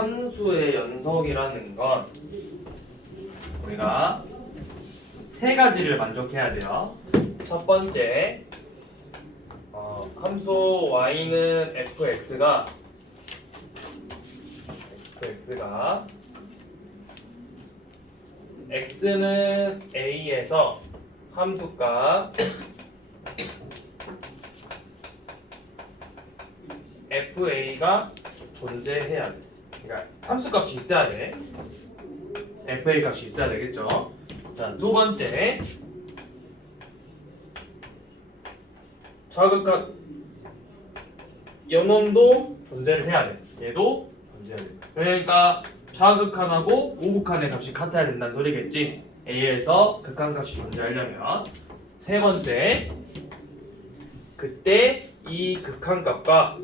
함수의 연속이라는 건 우리가 세 가지를 만족해야 돼요. 첫 번째, 함수 y는 fx가 x는 a에서 함수값 fa가 존재해야 돼. 그러니까 함수값이 있어야 돼. fa 값이 있어야 되겠죠. 자, 두 번째, 좌극한 요놈도 존재를 해야 돼. 얘도 존재해야 돼. 그러니까 좌극한하고 우극한의 값이 같아야 된다는 소리겠지. A에서 극한값이 존재하려면. 세 번째, 그때 이 극한값과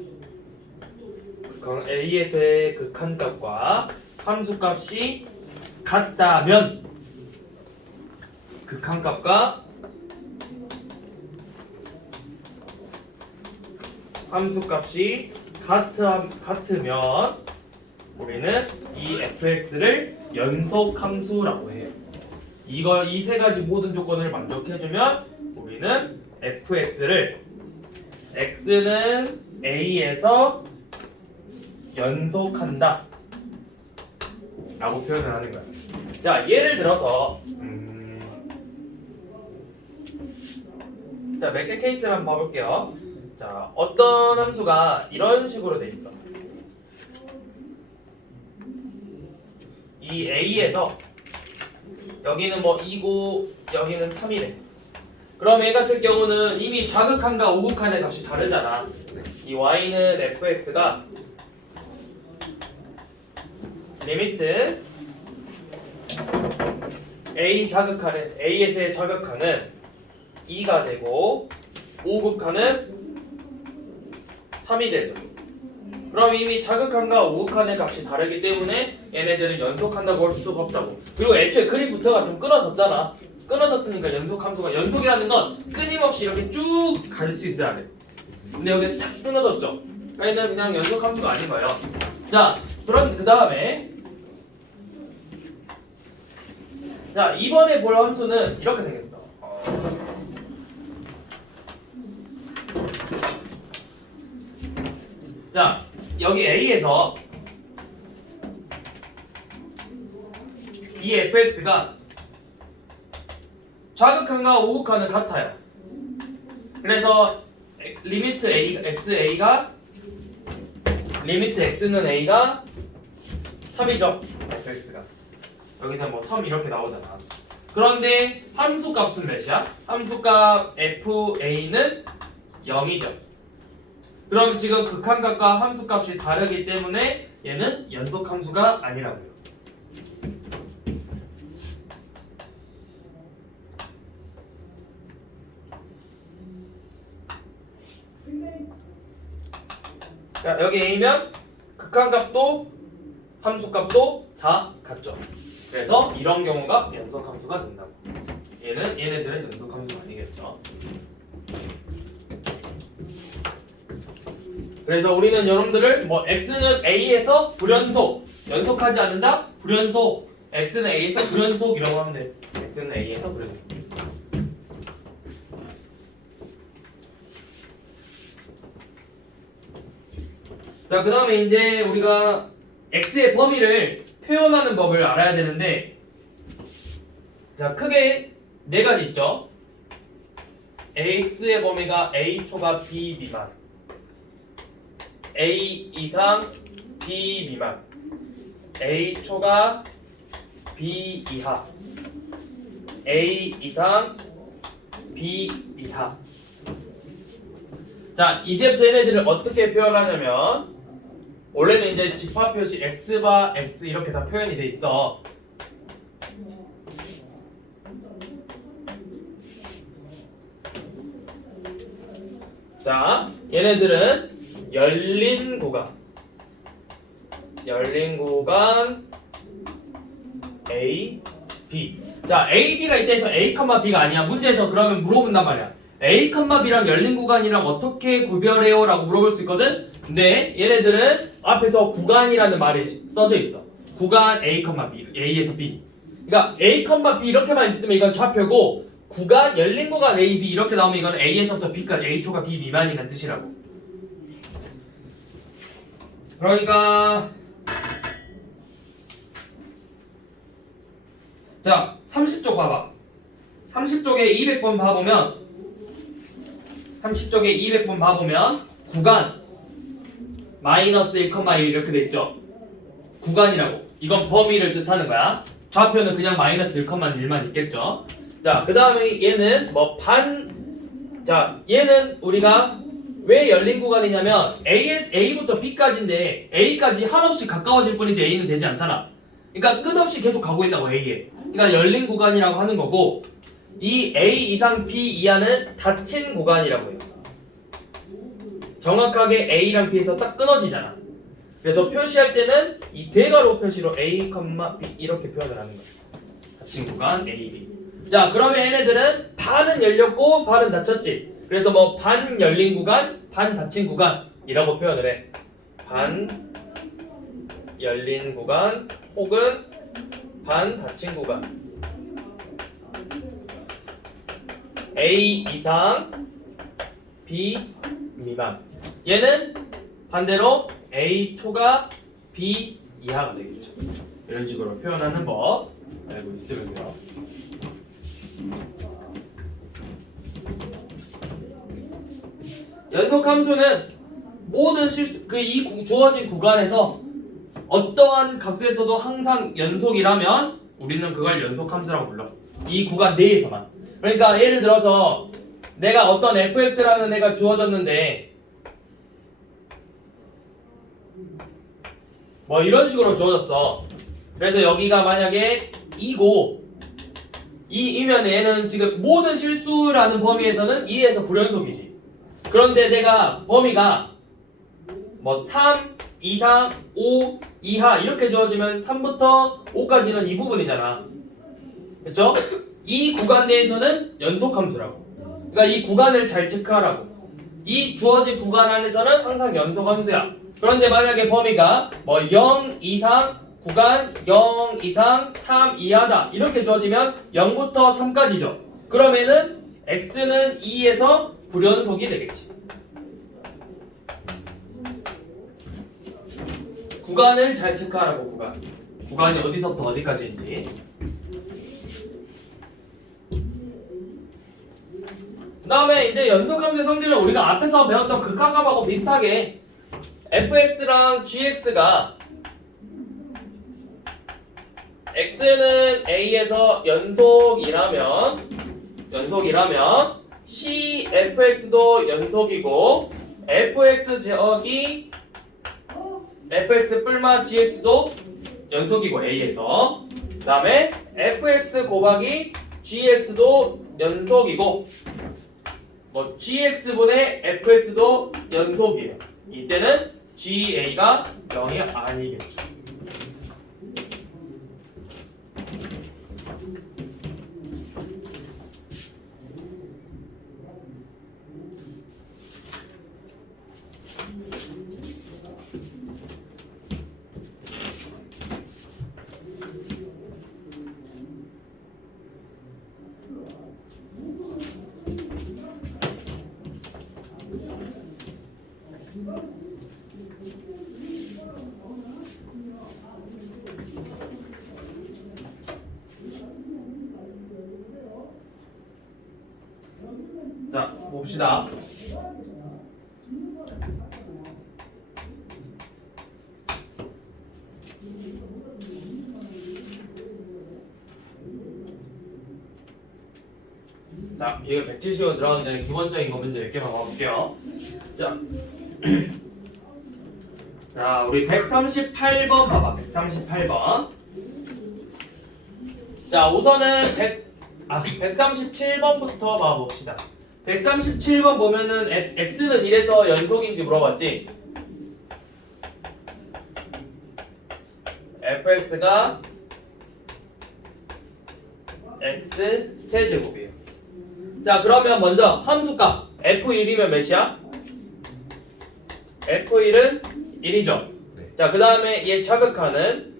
A에서의 극한값과 함수값이 같다면 극한값과 함수값이 같으면 우리는 이 fx를 연속함수라고 해요. 이 세 가지 모든 조건을 만족해주면 우리는 fx를 x는 a에서 연속한다 라고 표현을 하는 거야. 자, 예를 들어서 자, 몇 개 케이스를 한번 봐볼게요. 자, 어떤 함수가 이런 식으로 돼 있어. 이 a에서 여기는 뭐 2고 여기는 3이래. 그럼 A 같은 경우는 이미 좌극한과 우극한의 값이 다르잖아. 이 y는 fx가 리미트 a 자극한의 a에서의 자극한은 2가 되고 우극한은 3이 되죠. 그럼 이미 자극한과 우극한의 값이 다르기 때문에 얘네들은 연속한다고 할 수가 없다고. 그리고 애초에 그림부터가 좀 끊어졌잖아. 끊어졌으니까 연속함수가, 연속이라는 건 끊임없이 이렇게 쭉 갈 수 있어야 돼. 근데 여기 탁 끊어졌죠. 그러니까 얘는 그냥 연속함수가 아닌 거예요. 자, 그럼 그 다음에 자, 이번에 볼 함수는 이렇게 생겼어. 자, 여기 A에서 이 fx가 좌극한과 우극한은 같아요. 그래서 리미트 xa가 리미트 x는 a가 3이죠. fx가 여기는 뭐 3 이렇게 나오잖아. 그런데 함수값은 몇이야? 함수값 fa는 0이죠. 그럼 지금 극한값과 함수값이 다르기 때문에 얘는 연속함수가 아니라고요. 자, 여기 A면 극한값도 함수값도 다 같죠. 그래서 이런 경우가 연속함수가 된다고. 얘네들은 연속함수가 아니겠죠. 그래서 우리는 여러분들을 뭐 x는 a에서 불연속, 연속하지 않는다? 불연속. x는 a에서 불연속이라고 하면 돼. x는 a에서 불연속. 자, 그 다음에 이제 우리가 x의 범위를 표현하는 법을 알아야 되는데, 자, 크게 네 가지 있죠. x의 범위가 a초가 b 미만, a 이상 b 미만, a초가 b 이하, a 이상 b 이하. 자, 이제부터 얘네들을 어떻게 표현하냐면, 원래는 이제 집합 표시 x바 x 이렇게 다 표현이 돼 있어. 자, 얘네들은 열린 구간 A, B. 자, A, B가 있다 해서 A, B가 아니야. 문제에서 그러면 물어본단 말이야. A, B랑 열린 구간이랑 어떻게 구별해요? 라고 물어볼 수 있거든? 근데 얘네들은 앞에서 구간이라는 말이 써져 있어. 구간 A, B, A에서 B. 그러니까 A, B 이렇게만 있으면 이건 좌표고 구간, 열린 구간 A, B 이렇게 나오면 이건 A에서부터 B까지 A초가 B 미만이라는 뜻이라고. 그러니까 자 30쪽 봐봐. 30쪽에 200번 봐보면 30쪽에 200번 봐보면 구간 마이너스 1,1 이렇게 돼 있죠. 구간이라고. 이건 범위를 뜻하는 거야. 좌표는 그냥 마이너스 1,1만 있겠죠. 자, 그 다음에 얘는 뭐 자, 얘는 우리가 왜 열린 구간이냐면 A부터 B까지인데 A까지 한없이 가까워질 뿐이지 A는 되지 않잖아. 그러니까 끝없이 계속 가고 있다고 A에. 그러니까 열린 구간이라고 하는 거고 이 A 이상 B 이하는 닫힌 구간이라고 해요. 정확하게 A랑 B에서 딱 끊어지잖아. 그래서 표시할 때는 이 대괄호 표시로 A, B 이렇게 표현을 하는 거야. 닫힌 구간 A, B. 자, 그러면 얘네들은 반은 열렸고 반은 닫혔지. 그래서 뭐 반 열린 구간, 반 닫힌 구간이라고 표현을 해. 반 열린 구간 혹은 반 닫힌 구간. A 이상 B 미만. 얘는 반대로 A 초가 B 이하가 되겠죠. 이런 식으로 표현하는 법 알고 있으면 돼요. 연속 함수는 모든 이 주어진 구간에서 어떠한 값에서도 항상 연속이라면 우리는 그걸 연속 함수라고 불러. 이 구간 내에서만. 그러니까 예를 들어서 내가 어떤 fx라는 애가 주어졌는데 뭐 이런 식으로 주어졌어. 그래서 여기가 만약에 2고 2이면 얘는 지금 모든 실수라는 범위에서는 2에서 불연속이지. 그런데 내가 범위가 뭐 3 이상 5 이하 이렇게 주어지면 3부터 5까지는 이 부분이잖아. 그쵸? 이 구간 내에서는 연속함수라고. 그러니까 이 구간을 잘 체크하라고. 이 주어진 구간 안에서는 항상 연속함수야. 그런데 만약에 범위가 뭐 0 이상 구간 0 이상 3 이하다 이렇게 주어지면 0부터 3까지죠. 그러면은 x는 2에서 불연속이 되겠지. 구간을 잘 체크하라고. 구간이 어디서부터 어디까지인지. 그 다음에 이제 연속함수의 성질을 우리가 앞에서 배웠던 극한값하고 비슷하게 fx랑 gx가 x는 a에서 연속이라면 c fx도 연속이고 fx 제억이 fx 뿔마 gx도 연속이고 a에서 그 다음에 fx 곱하기 gx도 연속이고 뭐 gx분의 fx도 연속이에요. 이때는 ga가 0이 아니겠죠. 자, 봅시다. 자, 이거 170원 들어가기 전에 기본적인 거 문제 몇 개만 봐볼게요. 자, 자, 우리 138번 봐봐. 138번. 자, 우선은 137번부터 봐봅시다. 137번 보면은 x는 1에서 연속인지 물어봤지? fx가 x 세제곱이에요. 자 그러면 먼저 함수값 F1이면 몇이야? F1은 1이죠. 네. 자 그 다음에 얘 좌극하는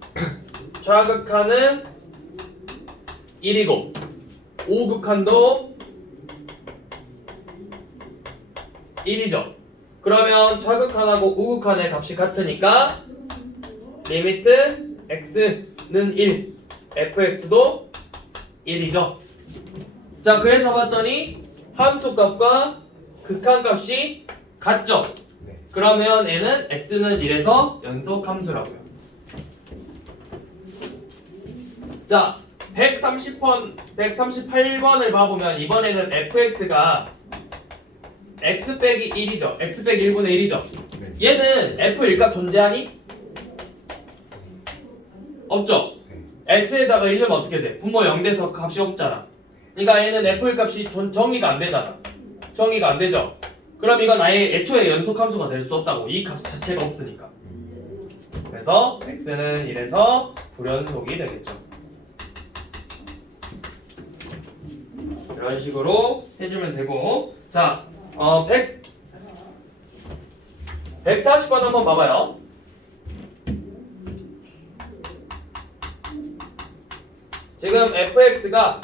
1이고 우극한도 1이죠. 그러면 좌극한하고 우극한의 값이 같으니까 리미트 x는 1 fx도 1이죠. 자 그래서 봤더니 함수값과 극한값이 같죠. 네. 그러면 얘는 x는 1에서 연속함수라고요. 자 138번을 봐보면 이번에는 fx가 x 빼기 1이죠. x 빼기 1분의 1이죠. 네. 얘는 f1값 존재하니? 없죠. 네. x에다가 1넣으면 어떻게 돼? 분모 0돼서 값이 없잖아. 그러니까 얘는 f1 값이 정의가 안 되잖아. 정의가 안 되죠. 그럼 이건 아예 애초에 연속함수가 될 수 없다고. 이 값 자체가 없으니까. 그래서 x는 1에서 불연속이 되겠죠. 이런 식으로 해주면 되고, 자, 140번 한번 봐봐요. 지금 fx가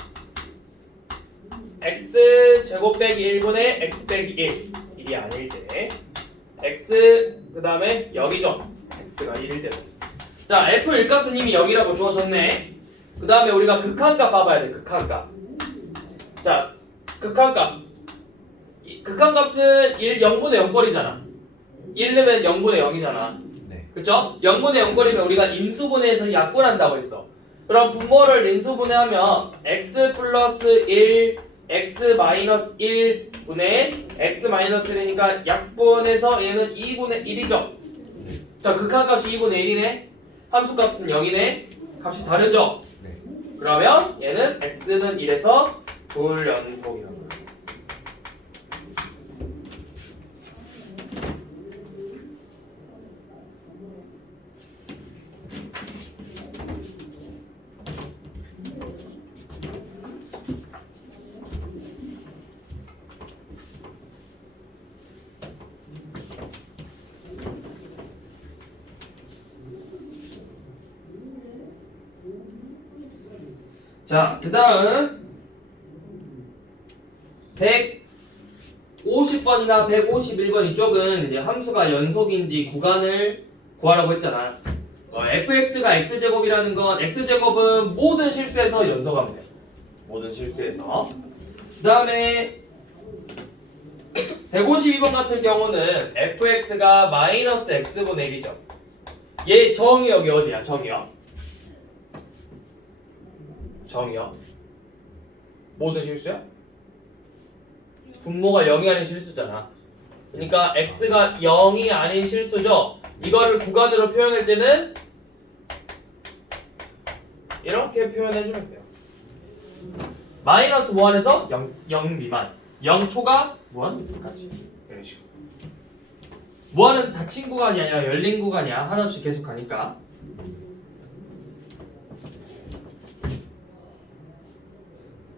x 제곱 빼기 1분의 x 빼기 1 1이 아닐 때 x 그 다음에 여기죠. x가 1일 때. 자 f1 값은 이미 여기라고 주어졌네. 그 다음에 우리가 극한값 봐봐야 돼. 극한값. 자 극한값. 극한값은 0분의 0꼴이잖아. 1 넣으면 0분의 0이잖아. 네. 그쵸? 0분의 0꼴이면 우리가 인수분해해서 약분한다고 했어. 그럼 분모를 인수분해하면 x 플러스 1, x 마이너스 1 분의 x 마이너스 1이니까 약분해서 얘는 2분의 1이죠. 자, 극한값이 2분의 1이네. 함수값은 0이네. 값이 다르죠? 네. 그러면 얘는 x는 1에서 불연속이라는 거야. 자, 그 다음 150번이나 151번 이쪽은 이제 함수가 연속인지 구간을 구하라고 했잖아. fx가 x제곱이라는 건 x제곱은 모든 실수에서 연속하면 돼. 모든 실수에서. 그 다음에 152번 같은 경우는 fx가 마이너스 x분의 1이죠. 얘 정의역이 어디야? 정의역. 정의요? 모든 실수야? 분모가 0이 아닌 실수잖아. 그러니까 x가 0이 아닌 실수죠. 이거를 구간으로 표현할 때는 이렇게 표현해주면 돼요. 마이너스 무한에서 0 미만, 0 초가 무한 까지 이런 식으로. 무한은 닫힌 구간이 아니라 열린 구간이야. 하나씩 계속 가니까.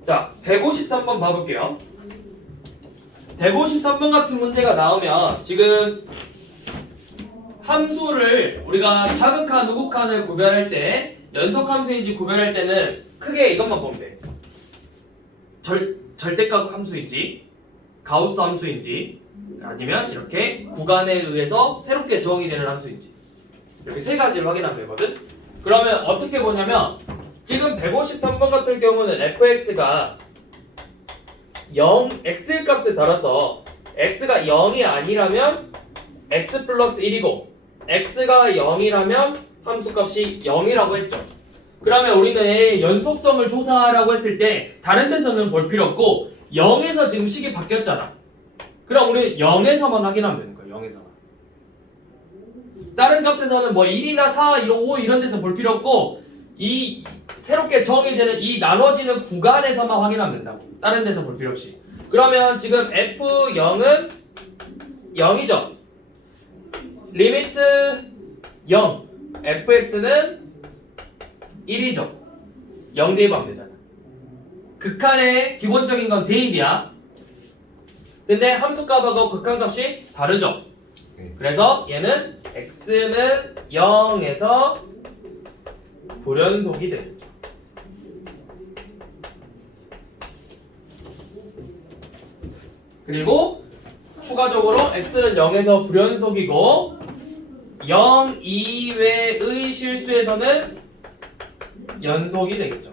자, 153번 봐볼게요. 153번 같은 문제가 나오면 지금 함수를 우리가 자극한, 우극한을 구별할 때 연속함수인지 구별할 때는 크게 이것만 보면 돼. 절대값 함수인지 가우스 함수인지 아니면 이렇게 구간에 의해서 새롭게 주어이 되는 함수인지 이렇게 세 가지를 확인하면 되거든. 그러면 어떻게 보냐면 지금 153번 같은 경우는 fx가 0, x 값에 따라서 x가 0이 아니라면 x 플러스 1이고 x가 0이라면 함수값이 0이라고 했죠. 그러면 우리는 연속성을 조사하라고 했을 때 다른 데서는 볼 필요 없고 0에서 지금 식이 바뀌었잖아. 그럼 우리 0에서만 확인하면 되는 거예요. 0에서만. 다른 값에서는 뭐 1이나 4, 5 이런 데서 볼 필요 없고 이 새롭게 정의되는 이 나눠지는 구간에서만 확인하면 된다고. 다른 데서 볼 필요 없이. 그러면 지금 F0은 0이죠. 리미트 0. fx는 1이죠. 0 대입하면 되잖아. 극한의 기본적인 건 대입이야. 근데 함수값하고 극한값이 다르죠. 그래서 얘는 x는 0에서 불연속이 되겠죠. 그리고 추가적으로 x는 0에서 불연속이고 0 이외의 실수에서는 연속이 되겠죠.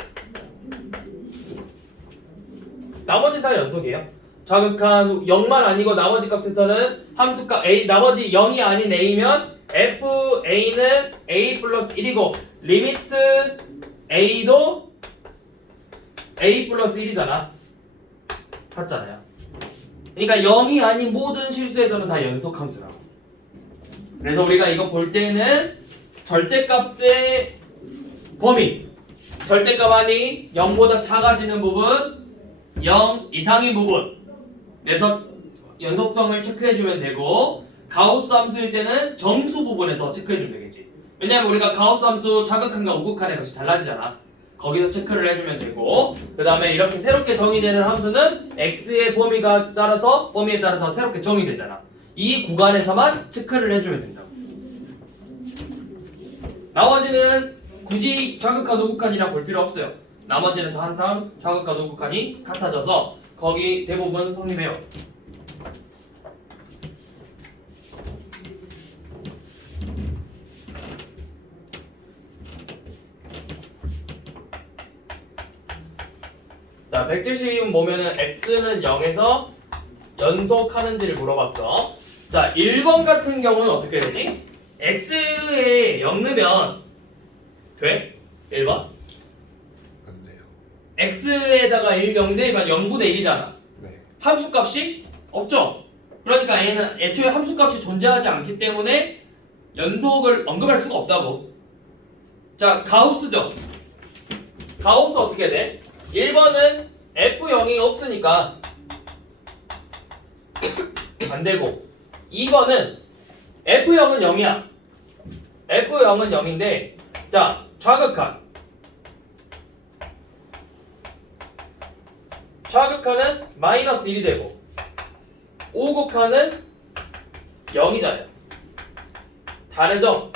나머지 다 연속이에요. 자극한 0만 아니고 나머지 값에서는 함수값 a 나머지 0이 아닌 a면 fa는 a 플러스 1이고 리미트 a도 a 플러스 1이잖아. 같잖아요. 그러니까 0이 아닌 모든 실수에서는 다 연속 함수라고. 그래서 우리가 이거 볼 때는 절대값의 범위, 절대값 안이 0보다 작아지는 부분, 0 이상인 부분 그래서 연속성을 체크해주면 되고 가우스 함수일 때는 정수 부분에서 체크해주면 되겠지. 왜냐면 우리가 가우스 함수 자극한과 우극한의 값이 달라지잖아. 거기서 체크를 해주면 되고 그 다음에 이렇게 새롭게 정의되는 함수는 x의 범위에 따라서 새롭게 정의되잖아. 이 구간에서만 체크를 해주면 된다고. 나머지는 굳이 좌극한 우극한이라 볼 필요 없어요. 나머지는 다 항상 좌극한 우극한이 같아져서 거기 대부분 성립해요. 자, 172번 보면은 x는 0에서 연속하는지를 물어봤어. 자, 1번 같은 경우는 어떻게 되지? x에 0 넣으면 돼? 1번? 안 돼요. x에다가 0 대면 0분의 1이잖아. 네. 함수값이 없죠? 그러니까 얘는 애초에 함수값이 존재하지 않기 때문에 연속을 언급할 수가 없다고. 자, 가우스죠? 가우스 어떻게 돼? 1번은 f0이 없으니까 안 되고 2번은 f0은 0이야. f0은 0인데 자, 좌극한은 마이너스 1이 되고 우극한은 0이잖아요. 다르죠?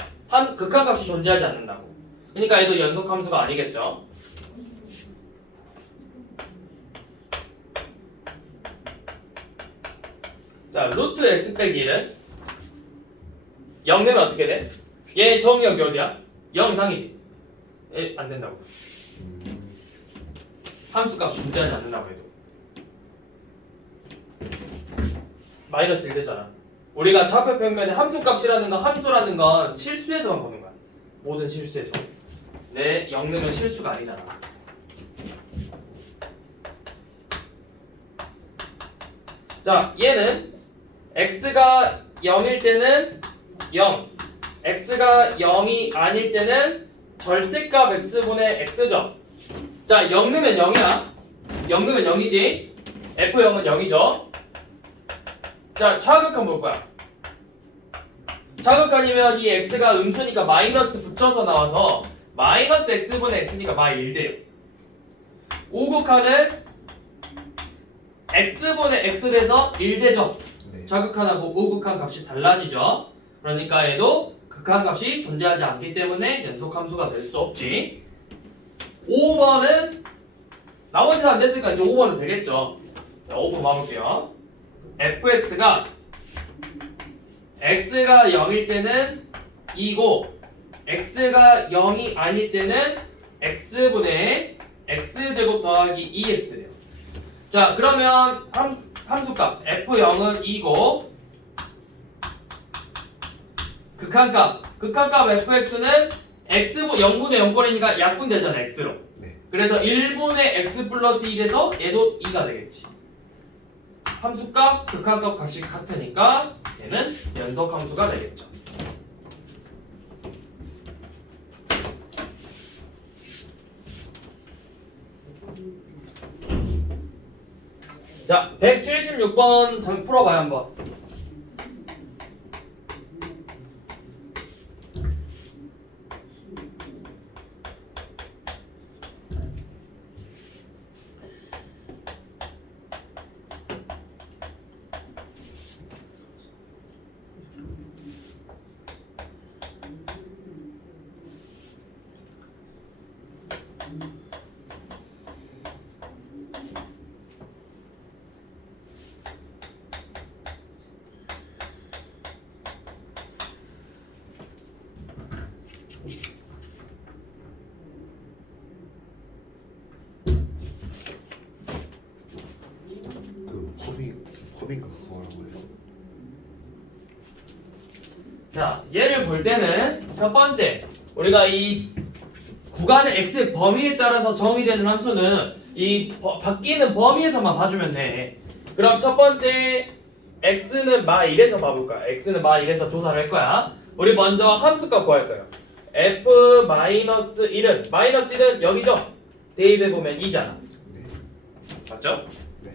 극한값이 존재하지 않는다고. 그러니까 얘도 연속함수가 아니겠죠? 자, 루트 x 빼기 1은 0 내면 어떻게 돼? 얘 정의역이 어디야? 0 이상이지? 안 된다고. 함수값 존재하지 않는다고 해도 마이너스 1 되잖아. 우리가 좌표 평면에 함수값이라는 건 함수라는 건 실수에서만 보는 거야. 모든 실수에서. 내 0 내면 실수가 아니잖아. 자, 얘는 x가 0일 때는 0, x가 0이 아닐 때는 절대값 x분의 x죠. 자, 0 넣으면 0이야. 0 넣으면 0이지. f0은 0이죠. 자, 좌극한 볼 거야. 좌극한이면 이 x가 음수니까 마이너스 붙여서 나와서 마이너스 x분의 x니까 마이 1 돼요. 우극한은 x분의 x 돼서 1 되죠. 좌극한하고 우극한 값이 달라지죠. 그러니까 얘도 극한값이 존재하지 않기 때문에 연속함수가 될 수 없지. 5번은 나머지는 안 됐으니까 이제 5번은 되겠죠. 자, 5번 봐볼게요. fx가 x가 0일 때는 2고 x가 0이 아닐 때는 x분의 x제곱 더하기 2x래요. 자, 그러면 함수값 f0은 2고 극한값 fx는 x 0분의 0꼴이니까 약분되잖아. x로. 네. 그래서 1분의 x 플러스 2 돼서 얘도 2가 되겠지. 함수값 극한값 값이 같으니까 얘는 연속함수가 되겠죠. 자, 176번 장 풀어봐요 한번. 자, 얘를 볼 때는 첫 번째 우리가 이 구간의 x의 범위에 따라서 정의되는 함수는 이 바뀌는 범위에서만 봐주면 돼. 그럼 첫 번째 x는 마 1에서 봐볼까? x는 마 1에서 조사를 할 거야. 우리 먼저 함수값 구할 거예요. f-1은 -1은 여기죠? 대입해보면 2잖아. 네. 맞죠? 네.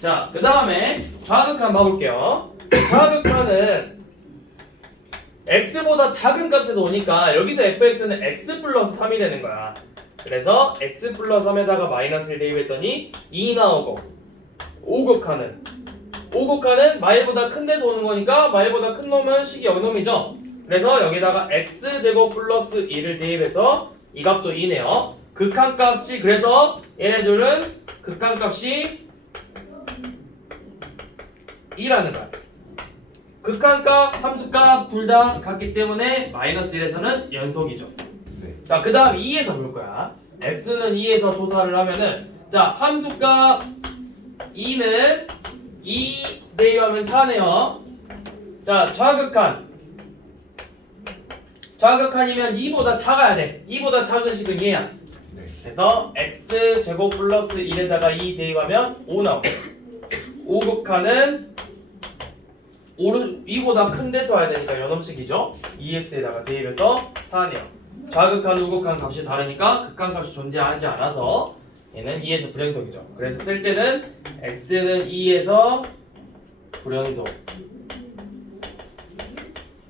자, 그 다음에 좌극한 봐볼게요. 좌극한은 x보다 작은 값에서 오니까 여기서 fx는 x 플러스 3이 되는 거야. 그래서 x 플러스 3에다가 마이너스를 대입했더니 2 나오고 오극한은 마일보다 큰 데서 오는 거니까 마일보다 큰 놈은 식이 영놈이죠. 그래서 여기다가 x제곱 플러스 2를 대입해서 이 값도 2네요. 극한값이 그래서 얘네들은 극한값이 2라는 거야. 극한값, 함수값 둘 다 같기 때문에 마이너스 1에서는 연속이죠. 네. 자, 그 다음 2에서 볼 거야. x는 2에서 조사를 하면은 자, 함수값 2는 2 대입하면 4네요. 자, 좌극한이면 2보다 작아야 돼. 2보다 작은 식은 얘야. 네. 그래서 x제곱 플러스 1에다가 2 대입하면 5 나오고 오극한은 2보다 큰 데서 와야 되니까 연놈식이죠. 2x에다가 대입해서 4네요. 좌극한, 우극한 값이 다르니까 극한값이 존재하지 않아서 얘는 2에서 불연속이죠. 그래서 쓸 때는 x는 2에서 불연속,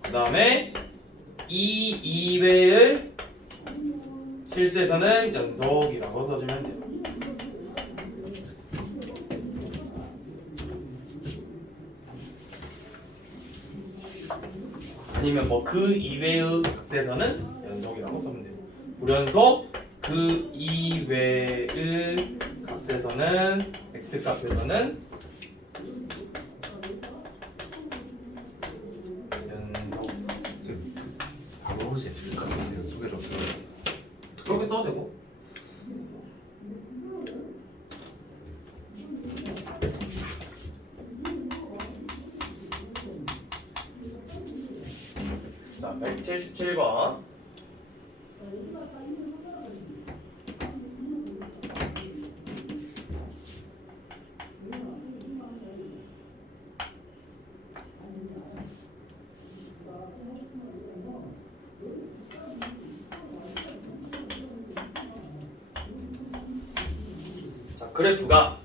그 다음에 2배를 실수에서는 연속이라고 써주면 돼요. 아니면 뭐 그 이외의 값에서는 연속이라고 쓰면 돼요. 불연속 그 이외의 값에서는 x 값에서는 연속. 선생님 아무것이 값을 연속이라고 써요. 그렇게 써도 되고. 자, 177번. 자, 그래프가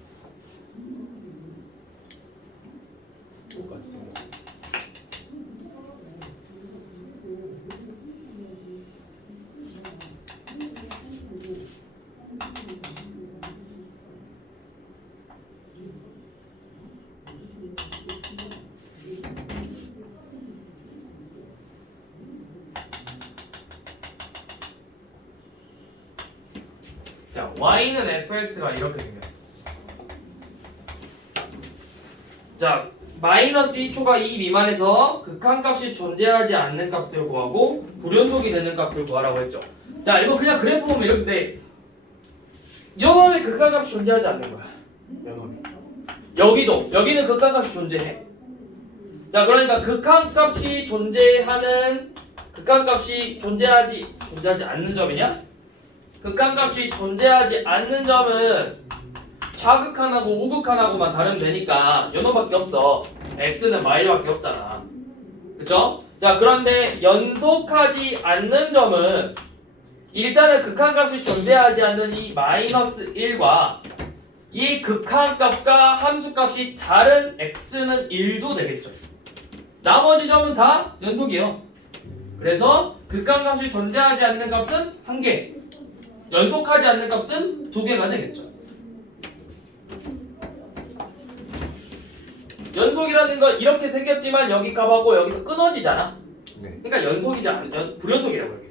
똑같이 생겨. 자, y는 fx가 이렇게 생겼어. 자, 마이너스 2초가 2 미만에서 극한값이 존재하지 않는 값을 구하고 불연속이 되는 값을 구하라고 했죠. 자, 이거 그냥 그래프 보면 이렇게 돼. 연놈이 극한값이 존재하지 않는 거야. 연놈이. 여기는 극한값이 존재해. 자, 그러니까 극한값이 존재하지 않는 점이냐? 극한값이 존재하지 않는 점은 좌극한하고 우극한하고만 다르면 되니까 연호밖에 없어. x는 마일밖에 없잖아. 그쵸? 자, 그런데 연속하지 않는 점은 일단은 극한값이 존재하지 않는 이 마이너스 1과 이 극한값과 함수값이 다른 x는 1도 되겠죠. 나머지 점은 다 연속이에요. 그래서 극한값이 존재하지 않는 값은 1개, 연속하지 않는 값은 2개가 되겠죠. 연속이라는 건 이렇게 생겼지만 여기 값하고 여기서 끊어지잖아. 네. 그러니까 연속이지 않은 불연속이라고 여기서.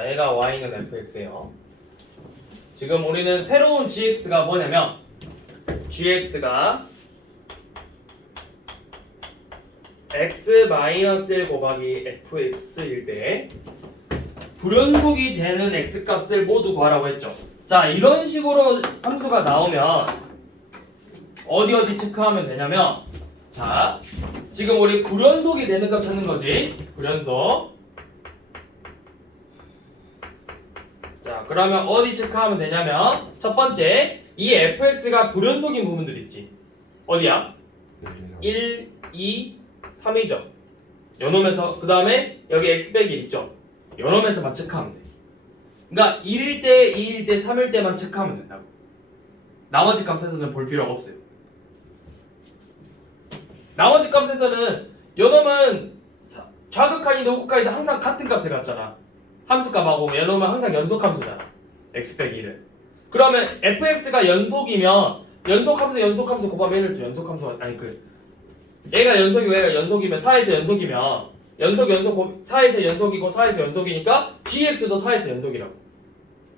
자, 얘가 y는 fx예요. 지금 우리는 새로운 gx가 뭐냐면 gx가 x-1 곱하기 fx일 때 불연속이 되는 x값을 모두 구하라고 했죠. 자, 이런 식으로 함수가 나오면 어디 체크하면 되냐면, 자, 지금 우리 불연속이 되는 값 찾는 거지. 불연속. 자, 그러면 어디 체크하면 되냐면, 첫 번째, 이 fx가 불연속인 부분들 있지. 어디야? 1, 2, 3이죠. 요놈에서, 그 다음에 여기 x 빼기 1 있죠. 요놈에서만 체크하면 돼. 그러니까 1일 때, 2일 때, 3일 때만 체크하면 된다고. 나머지 값에서는 볼 필요가 없어요. 나머지 값에서는 요놈은 좌극한이든 우극한이든 항상 같은 값을 갖잖아. 함수값하고 요놈은 항상 연속함수잖아. x 빼기 1은. 그러면 fx가 연속이면 연속함수 곱하면 얘를 또 연속함수 아니 얘가 연속이고 얘가 연속이면 4에서 연속이면 4에서 연속이고 4에서 연속이니까 gx도 4에서 연속이라고.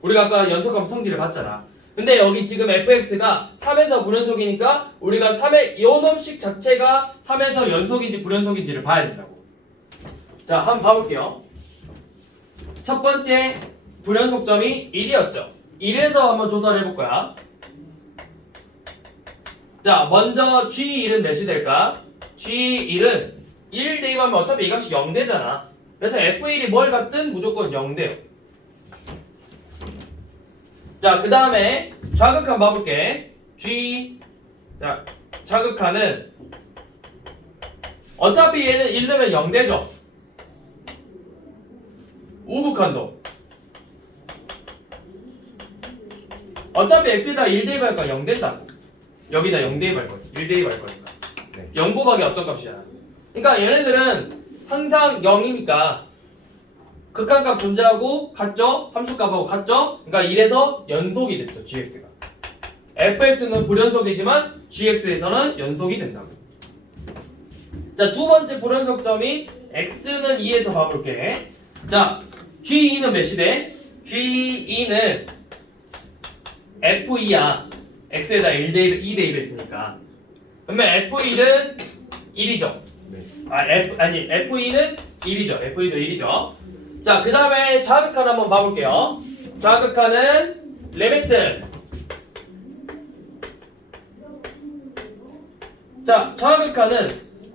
우리가 아까 연속함 성질을 봤잖아. 근데 여기 지금 fx가 3에서 불연속이니까 우리가 3의 요놈식 자체가 3에서 연속인지 불연속인지를 봐야 된다고. 자, 한번 봐볼게요. 첫 번째 불연속점이 1이었죠. 1에서 한번 조사를 해볼 거야. 자, 먼저 G1은 몇이 될까? G1은 1 대입하면 어차피 이 값이 0되잖아. 그래서 F1이 뭘 갖든 무조건 0돼요. 자, 그 다음에 좌극한 봐볼게. 자, 좌극한은 어차피 얘는 1 넣으면 0되죠. 우극한도 어차피 x에다 1 대입할 거야 0 된다고. 여기다 0 대입할 거야. 1 대입할 거니까. 네. 0 곱하기 어떤 값이잖아. 그러니까 얘네들은 항상 0이니까 극한값 존재하고 같죠? 함수값하고 같죠? 그러니까 1에서 연속이 됐죠. gx가. fx는 불연속이지만 gx에서는 연속이 된다고. 자, 두 번째 불연속점이 x는 2에서 봐볼게. 자, g2는 몇이 돼? g2는 f2야. x에다 2 대입했으니까. 그러면 f1은 1이죠. 네. f2는 1이죠. f2도 1이죠. 자, 그 다음에 좌극한 한번 봐볼게요. 좌극한은 리미트. 자, 좌극한은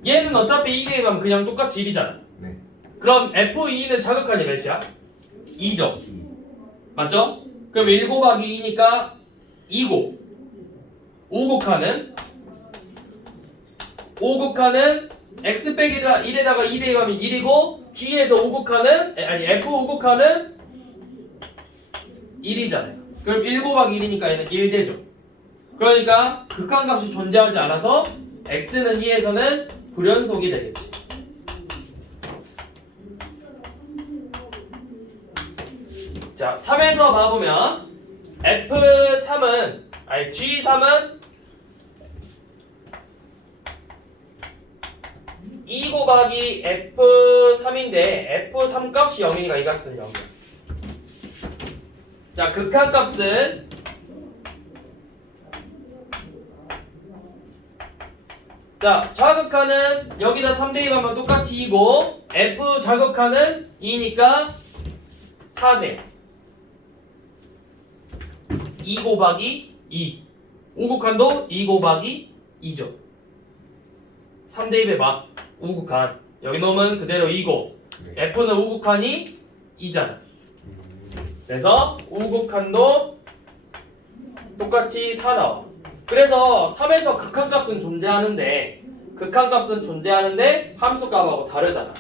얘는 어차피 2 대입하면 그냥 똑같이 1이잖아. 네. 그럼 f2는 좌극한이 몇이야? 2죠. 맞죠? 그럼 1 곱하기 2니까 2고 오극한은 x 빼기가 1에다가 2 대입하면 1이고 g에서 f 오극한은 1이잖아요. 그럼 1 곱하기 1이니까 얘는 1 되죠. 그러니까 극한값이 존재하지 않아서 x는 2에서는 불연속이 되겠지. 자, 3에서 봐보면 G3은 2 곱하기 F3인데 F3 값이 0이니까 이 값은 0이야. 자, 극한값은 자, 좌극한은 여기다 3 대입하면 똑같이 2고 F 좌극한은 2니까 4대 2 곱하기 2 우극한도 2 곱하기 2죠. 3 대입해봐. 우극한 여기 놈은 그대로 2고 네. F는 우극한이 2잖아. 그래서 우극한도 똑같이 4 나와. 그래서 3에서 극한값은 존재하는데 함수값하고 다르잖아.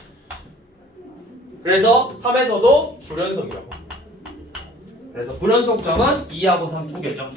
그래서 3에서도 불연속이라고. 그래서 불연속점은 2하고 3 두 개죠.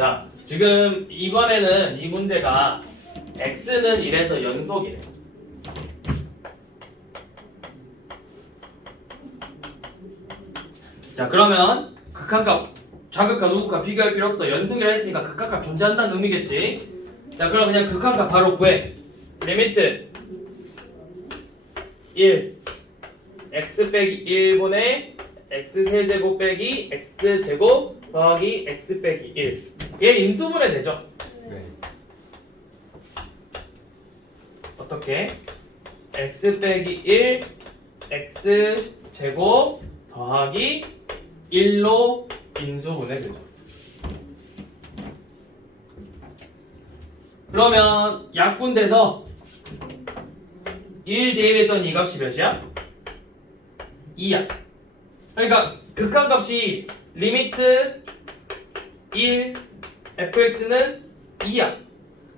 자, 지금 이번에는 이 문제가 x는 1에서 연속이래. 자, 그러면 극한값, 좌극한, 우극한 비교할 필요 없어. 연속이라 했으니까 극한값 존재한다는 의미겠지. 자, 그럼 그냥 극한값 바로 구해. 리미트 1 x 빼기 1분의 x 세제곱 빼기 x 제곱 더하기 x 빼기 1. 얘 인수분해 되죠? 네. 어떻게? x 빼기 1 x 제곱 더하기 1로 인수분해 되죠. 그러면 약분돼서 1 대입했던 이 값이 몇이야? 2야. 그러니까 극한값이 리미트 1 fx는 2야.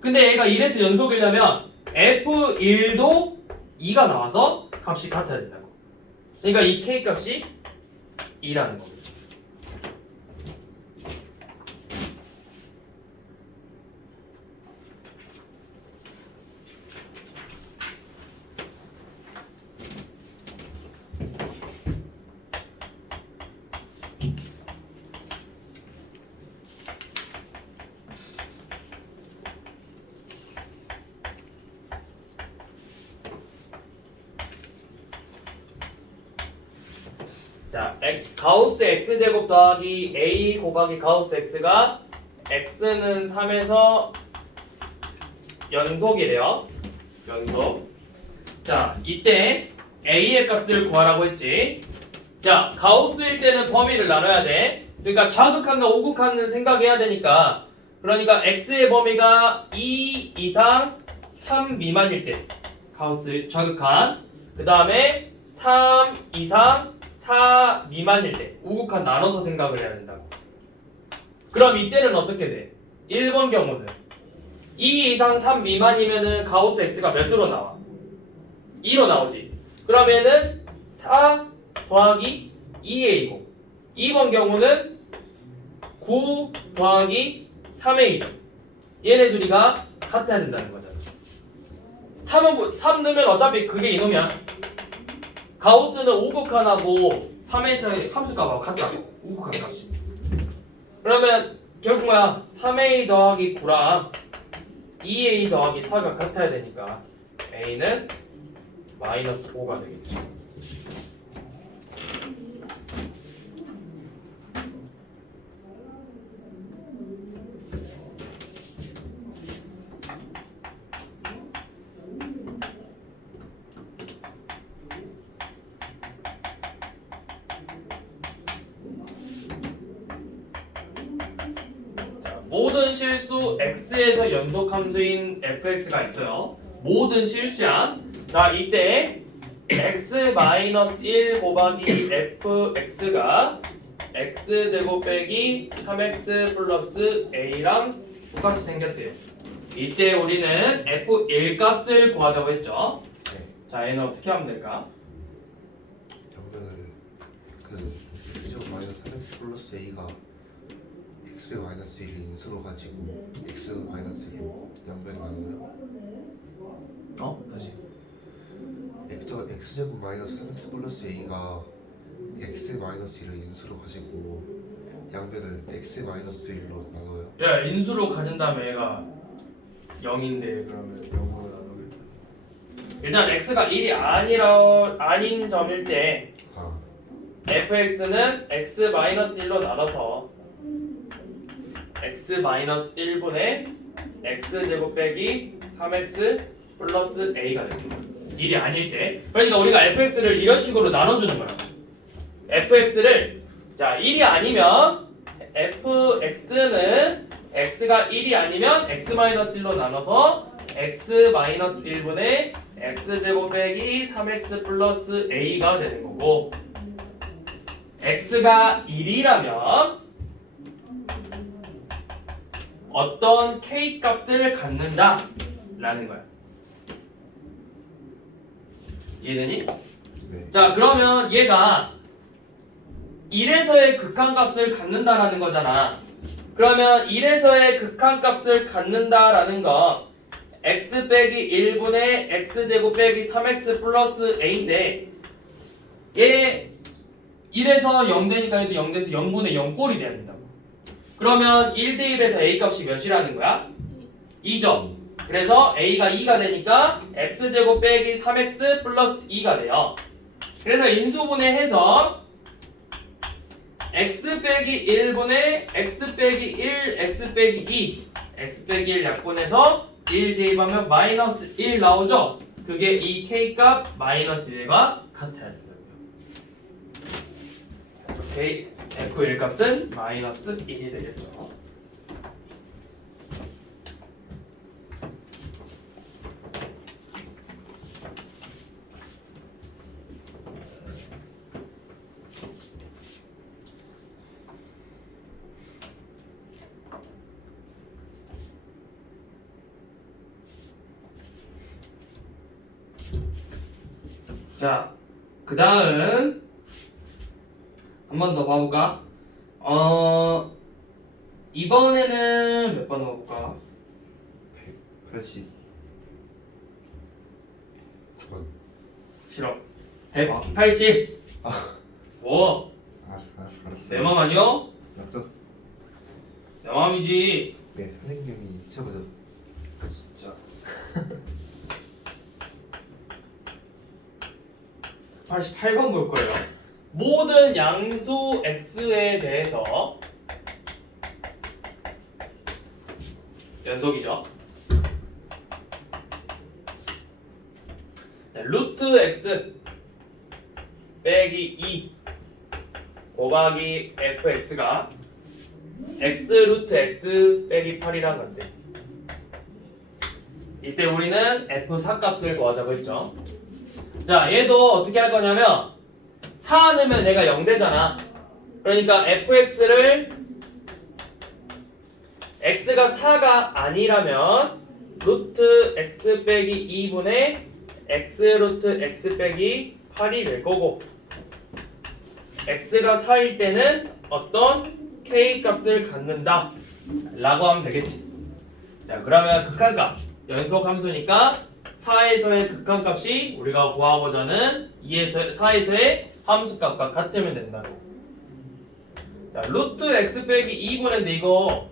근데 얘가 1에서 연속이려면 f1도 2가 나와서 값이 같아야 된다고. 그러니까 이 k 값이 2라는 겁니다. 자, 가우스 x제곱 더하기 a 곱하기 가우스 x가 x는 3에서 연속이래요. 연속. 자, 이때 a의 값을 구하라고 했지. 자, 가우스일 때는 범위를 나눠야 돼. 그러니까 좌극한과 우극한을 생각해야 되니까. 그러니까 x의 범위가 2 이상 3 미만일 때 가우스 좌극한. 그 다음에 3 이상 4 미만일 때 우극한 나눠서 생각을 해야 된다고. 그럼 이때는 어떻게 돼? 1번 경우는 2 이상 3 미만이면은 가우스 x가 몇으로 나와? 2로 나오지. 그러면은 4 더하기 2a고 2번 경우는 9 더하기 3a죠. 얘네 둘이가 같아야 된다는 거잖아. 3 넣으면 어차피 그게 이놈이야. 가우스는 우극한하고 3에서의 함수값하고 같다고. 우극한 값이. 그러면 결국 뭐야? 3a 더하기 9랑 2a 더하기 4가 같아야 되니까 a는 마이너스 5가 되겠죠. 모든 실수 x에서 연속함수인 fx가 있어요. 모든 실수야. 자, 이때 x-1 곱하기 fx가 x제곱 빼기 3x 플러스 a랑 똑같이 생겼대요. 이때 우리는 f1 값을 구하자고 했죠. 네. 자, 얘는 어떻게 하면 될까? 양변을 그 x제곱 마이너스 3x 플러스 a가 x 마이너스 1을 인수로 가지고 x 마이너스 1로 양변을 나누어요. 다시. x제곱 마이너스 3x 플러스 a가 x 마이너스 1을 인수로 가지고 양변을 x 마이너스 1로 나눠요. 야, 인수로 가진 다음에 얘가 0인데 그러면 0으로 나누겠다. 일단 x가 1이 아닌 점일 때 아, fx는 x-1로 나눠서 x-1분의 x제곱 빼기 3x 플러스 a가 됩니다. 1이 아닐 때. 그러니까 우리가 fx를 이런 식으로 나눠주는 거야. fx를 자 1이 아니면 fx는 x가 1이 아니면 x-1로 나눠서 x-1분의 x제곱 빼기 3x 플러스 a가 되는 거고, x가 1이라면 어떤 k 값을 갖는다 라는 거야. 이해되니? 네. 자, 그러면 얘가 1에서의 극한값을 갖는다라는 거잖아. 그러면 1에서의 극한값을 갖는다라는 건 x 빼기 1분의 x제곱 빼기 3x 플러스 a인데 얘 1에서 0 되니까 얘도 0 돼서 0분의 0꼴이 돼야 된다고. 그러면 1 대입에서 a 값이 몇이라는 거야? 2죠. 그래서 a가 2가 되니까 x제곱 빼기 3x 플러스 2가 돼요. 그래서 인수분해해서 x 빼기 1분의 x 빼기 1 x 빼기 2 x 빼기 1 약분해서 1 대입하면 마이너스 1 나오죠? 그게 이 k값 마이너스 1과 같아야 된다고요. k f1 값은 마이너스 1이 되겠죠. 자, 그 다음 한 번 더 봐볼까? 이번에는 몇 번 넣어볼까? 189번. 싫어. 해봐. 80. 뭐? 알았어. 내 맘 아니요? 약속. 내 맘이지. 네, 선생님이 쳐보죠. 진짜. 88번 볼 거예요. 모든 양수 x에 대해서 연속이죠. 루트 x 빼기 2 곱하기 fx가 x 루트 x 빼기 8이란 건데 이때 우리는 f4 값을 구하자고 했죠. 자, 얘도 어떻게 할 거냐면 4 넣으면 내가 0 되잖아. 그러니까 fx를 x가 4가 아니라면 루트 x 빼기 2분의 x 루트 x 빼기 8이 될 거고 x가 4일 때는 어떤 k 값을 갖는다 라고 하면 되겠지. 자, 그러면 극한값 연속 함수니까 4에서의 극한값이 우리가 구하고자 하는 4에서의 함수값과 같으면 된다고. 자, 루트 x 빼기 2분의인데 이거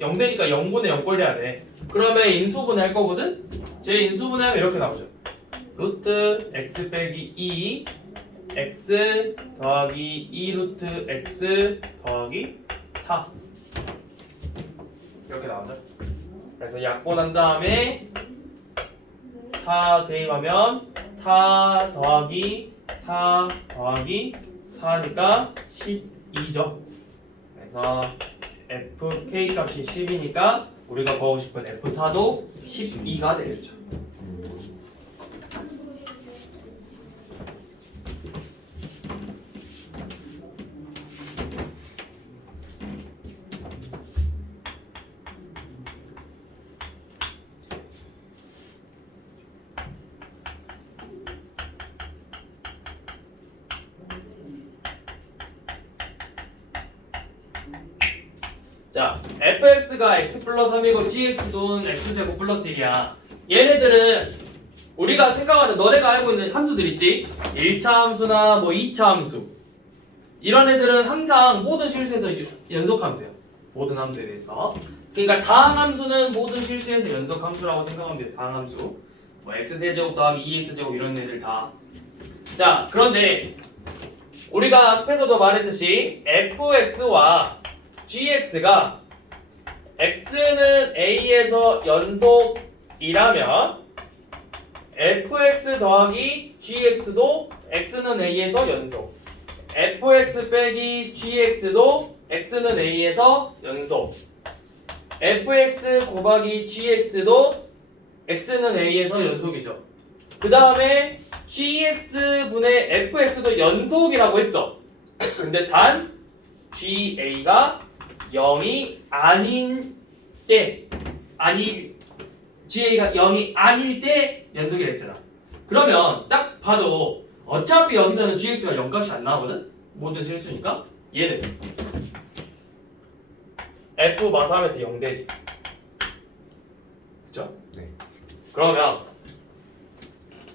0 되니까 0분의 0꼴 돼야 돼. 그러면 인수분해 할 거거든? 제 인수분해하면 이렇게 나오죠. 루트 x 빼기 2 x 더하기 2 루트 x 더하기 4 이렇게 나오죠. 그래서 약분한 다음에 4 대입하면 4 더하기 4 더하기 4니까 12죠. 그래서 fk 값이 10이니까 우리가 구하고 싶은 f4도 12가 되겠죠. 자, fx가 x 플러스 3이고 gx도 x제곱 플러스 1이야. 얘네들은 우리가 생각하는 너네가 알고 있는 함수들 있지? 1차 함수나 뭐 2차 함수 이런 애들은 항상 모든 실수에서 연속 함수야. 모든 함수에 대해서. 그러니까 다항 함수는 모든 실수에서 연속 함수라고 생각하면 돼. 다항 함수. 뭐 x세제곱 더하기 2x제곱 이런 애들 다. 자, 그런데 우리가 앞에서도 말했듯이 fx와 gx가 x는 a에서 연속이라면 fx 더하기 gx도 x는 a에서 연속 fx 빼기 gx도 x는 a에서 연속 fx 곱하기 gx도 x는 a에서 연속이죠. 그 다음에 gx분의 fx도 연속이라고 했어. 근데 단 ga가 0이 아닌 때 ga가 0이 아닐 때 연속이라 했잖아. 그러면 딱 봐도 어차피 여기서는 gx가 0값이 안 나오거든? 모든 실수니까 얘는 F 마삼에서 0되지. 그쵸? 네. 그러면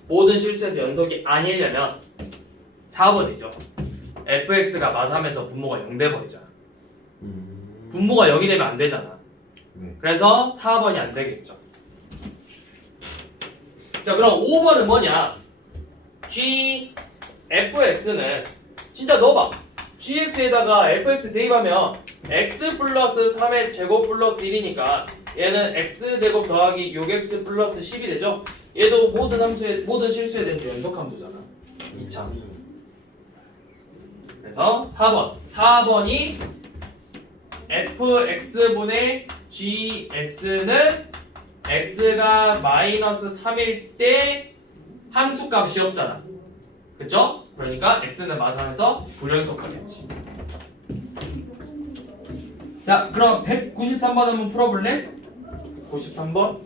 모든 실수에서 연속이 아니려면 4번이죠. fx가 마삼에서 분모가 0 돼버리잖아. 분모가 0이 되면 안 되잖아. 네. 그래서 4번이 안 되겠죠. 자, 그럼 5번은 뭐냐? g fx는 진짜 넣어봐. gx에다가 fx 대입하면 x 플러스 3의 제곱 플러스 1이니까 얘는 x제곱 더하기 6x 플러스 10이 되죠? 얘도 모든 실수에 대해서 연속함수잖아. 2차함수. 그래서 4번이 fx분의 gx는 x가 마이너스 3일 때 함수값이 없잖아. 그쵸? 그러니까 x는 마삼에서 불연속하겠지. 자, 그럼 193번 한번 풀어볼래? 93번.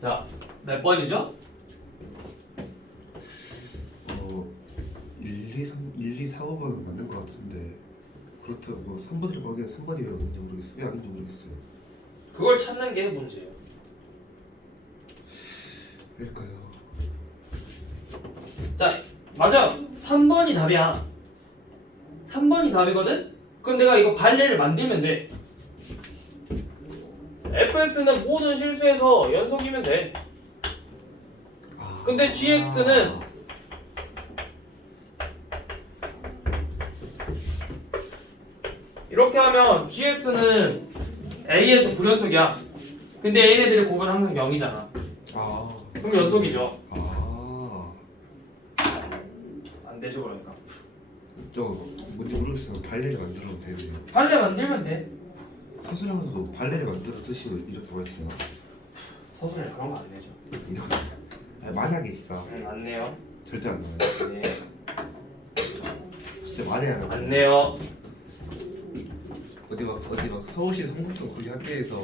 자, 몇 번이죠? 1, 2, 4, 5번 맞는 것 같은데 그렇다고 3번을 거기에 3번이 왜 없는지 모르겠어요. 왜 아닌지 모르겠어요. 그걸 찾는 게 문제예요. 왜일까요? 자, 맞아. 3번이 답이야. 3번이 답이거든? 그럼 내가 이거 발레를 만들면 돼. fx는 모든 실수에서 연속이면 돼. 근데 gx는 이렇게 하면 gx는 a에서 불연속이야. 근데 얘네들의 곱은 항상 0이잖아. 그럼 연속이죠. 안 되죠, 그러니까. 저 뭔지 모르겠어요. 발레를 만들어도 돼요. 발레 만들면 돼. 서술하면서도 발레를 만들어 쓰시고 이렇게 말했어요. 서술에 그런 거 안 내죠. 이렇게 만약에 있어. 안 내요. 절대 안 나와요. 네. 진짜 만약에 안 안 내요. 어디 막 서울시 성북동 거기 학교에서